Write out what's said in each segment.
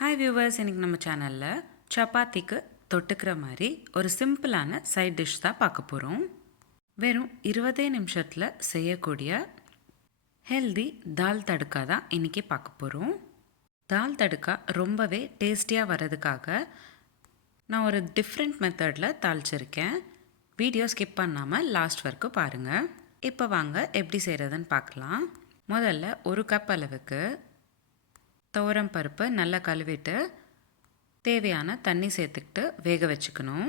Hi viewers, இன்றைக்கி நம்ம சேனலில் சப்பாத்திக்கு தொட்டுக்கிற மாதிரி ஒரு சிம்பிளான சைட் டிஷ் தான் பார்க்க போகிறோம். வெறும் 20 நிமிஷத்தில் செய்யக்கூடிய ஹெல்தி தால் தடுக்கா தான் இன்றைக்கி பார்க்க போகிறோம். தால் தடுக்கா ரொம்பவே டேஸ்டியாக வர்றதுக்காக நான் ஒரு டிஃப்ரெண்ட் மெத்தடில் தாளிச்சிருக்கேன். வீடியோ ஸ்கிப் பண்ணாமல் லாஸ்ட் வரைக்கும் பாருங்கள். இப்போ வாங்க எப்படி செய்கிறதுன்னு பார்க்கலாம். முதல்ல 1 கப் அளவுக்கு துவரம் பருப்பு நல்லா கழுவிட்டு தேவையான தண்ணி சேர்த்துக்கிட்டு வேக வச்சுக்கணும்.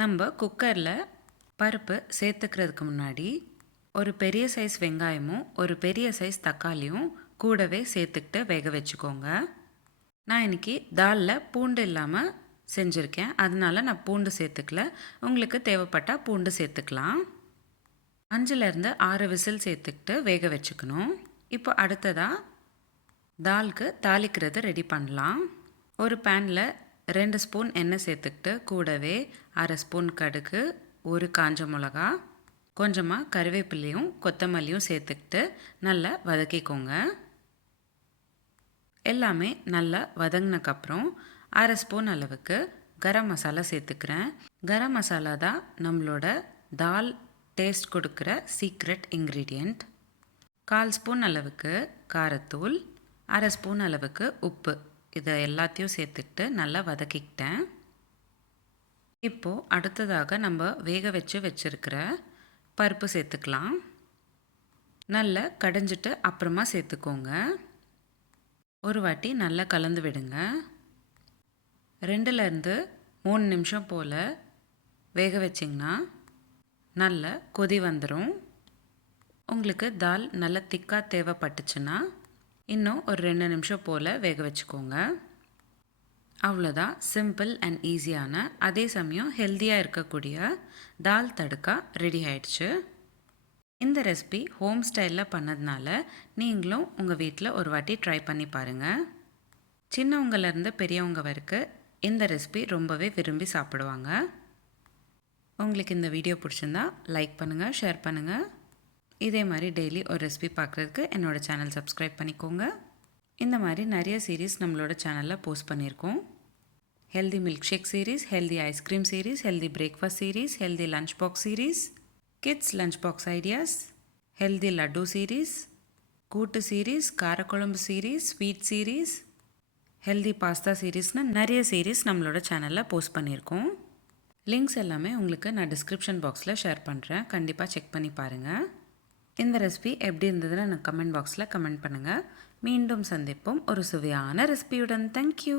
நம்ம குக்கரில் பருப்பு சேர்த்துக்கிறதுக்கு முன்னாடி ஒரு பெரிய சைஸ் வெங்காயமும் ஒரு பெரிய சைஸ் தக்காளியும் கூடவே சேர்த்துக்கிட்டு வேக வச்சுக்கோங்க. நான் இன்றைக்கி தாலில் பூண்டு இல்லாமல் செஞ்சுருக்கேன், அதனால நான் பூண்டு சேர்த்துக்கல. உங்களுக்கு தேவைப்பட்டால் பூண்டு சேர்த்துக்கலாம். 5லேருந்து 6 விசில் சேர்த்துக்கிட்டு வேக வச்சுக்கணும். இப்போ அடுத்ததாக தாலுக்கு தாளிக்கிறது ரெடி பண்ணலாம். ஒரு பேனில் 2 ஸ்பூன் எண்ணெய் சேர்த்துக்கிட்டு கூடவே 1/2 ஸ்பூன் கடுகு, 1 காஞ்ச மிளகா, கொஞ்சமாக கருவேப்பிலையும் கொத்தமல்லியும் சேர்த்துக்கிட்டு நல்லா வதக்கிக்கோங்க. எல்லாமே நல்லா வதங்கினக்கப்புறம் 1/2 ஸ்பூன் அளவுக்கு கரம் மசாலா சேர்த்துக்கிறேன். கரம் மசாலா தான் நம்மளோட தால் டேஸ்ட் கொடுக்குற சீக்ரெட் இன்க்ரீடியண்ட். 1/4 ஸ்பூன் அளவுக்கு காரத்தூள், 1/2 ஸ்பூன் அளவுக்கு உப்பு, இதை எல்லாத்தையும் சேர்த்துக்கிட்டு நல்லா வதக்கிக்கிட்டேன். இப்போது அடுத்ததாக நம்ம வேக வச்சுருக்கிற பருப்பு சேர்த்துக்கலாம். நல்லா கடைஞ்சிட்டு அப்புறமா சேர்த்துக்கோங்க. ஒரு வாட்டி நல்லா கலந்து விடுங்க. 2லேருந்து 3 நிமிஷம் போல் வேக வச்சிங்கன்னா நல்லா கொதி வந்துடும். உங்களுக்கு தால் நல்லா திக்காக தேவைப்பட்டுச்சுன்னா இன்னும் ஒரு 2 நிமிஷம் போல் வேக வச்சுக்கோங்க. அவ்வளோதான், சிம்பிள் அண்ட் ஈஸியான அதே சமயம் ஹெல்த்தியாக இருக்கக்கூடிய தால் தடுக்கா ரெடி ஆயிடுச்சு. இந்த ரெசிபி ஹோம் ஸ்டைலில் பண்ணதுனால நீங்களும் உங்கள் வீட்டில் ஒரு வாட்டி ட்ரை பண்ணி பாருங்கள். சின்னவங்கலேருந்து பெரியவங்க வரைக்கும் இந்த ரெசிபி ரொம்பவே விரும்பி சாப்பிடுவாங்க. உங்களுக்கு இந்த வீடியோ பிடிச்சிருந்தா லைக் பண்ணுங்கள், ஷேர் பண்ணுங்கள். இதே மாதிரி டெய்லி ஒரு ரெசிபி பார்க்குறதுக்கு என்னோடய சேனல் சப்ஸ்கிரைப் பண்ணிக்கோங்க. இந்த மாதிரி நிறைய சீரீஸ் நம்மளோட சேனலில் போஸ்ட் பண்ணியிருக்கோம். Healthy milk shake series, healthy ice cream series, healthy breakfast series, healthy lunch box series, kids lunch box ideas, healthy laddu series, kootu series, karakuzhambu series, sweet series, healthy pasta சீரீஸ்னு நிறைய சீரீஸ் நம்மளோட சேனலில் போஸ்ட் பண்ணியிருக்கோம். லிங்க்ஸ் எல்லாமே உங்களுக்கு நான் டிஸ்கிரிப்ஷன் பாக்ஸில் ஷேர் பண்ணுறேன், கண்டிப்பாக செக் பண்ணி பாருங்கள். இந்த ரெசிபி எப்படி இருந்ததுன்னு எனக்கு கமெண்ட் பாக்ஸில் கமெண்ட் பண்ணுங்கள். மீண்டும் சந்திப்போம் ஒரு சுவையான ரெசிபியுடன். தேங்க்யூ.